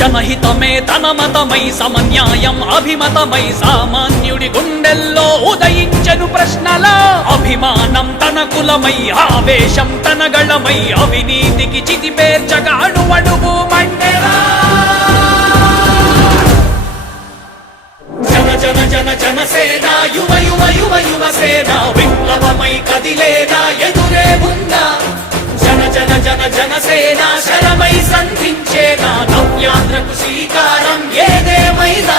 జనహితమే తన మతమై సమన్యాయం అభిమతమై సామాన్యుడి గుండెల్లో ఉదయించను ప్రశ్నల. అభిమానం తన కులమై ఆవేశం తన గళమై అవినీతికి చితిపేర్చక అణువణువు మండెరా జన జన జన జనసేన యువ యువ యువ యువ సేన విప్లవమై జనసేన శరమై సంధించేనా? నవ్యాంధ్రకు శ్రీకారం ఏదేమైనా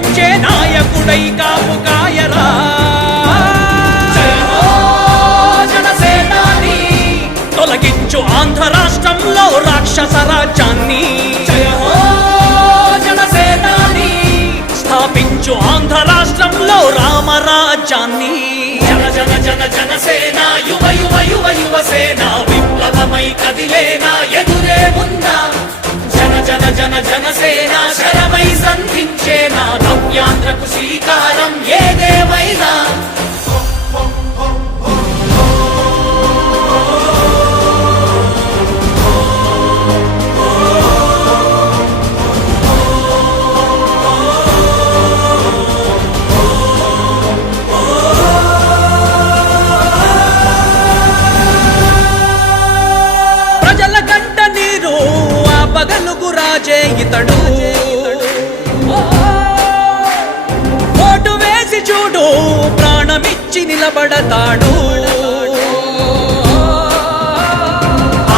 రాజ్యాన్ని జనసేనాని. స్థాపించు ఆంధ్ర రాష్ట్రంలో రామరాజ్యాన్ని. జన జన జన జనసేన యువ యువ యువ యువసేన విప్లవమై కదిలేనా ఎదురే ఉందా జన జన జన జనసేన శరమై సంధించేనా నవ్యాంధ్రకు శ్రీకారం చేయితడు. ఓటు వేసి చూడు ప్రాణమిచ్చి నిలబడతాడు.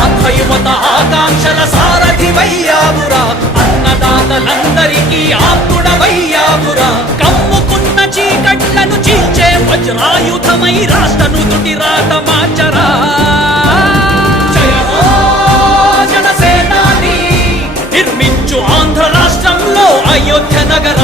ఆత్మయుమత ఆకాంక్షల సారథి సారథివయ్యావురా అన్నదాతలందరికీ ఆత్ముడవయ్యావురా. కమ్ముకున్న చీకట్లను చీల్చే వజ్రాయుధమై రాష్ట్రను తుటి రాత మార్చరా. よったながら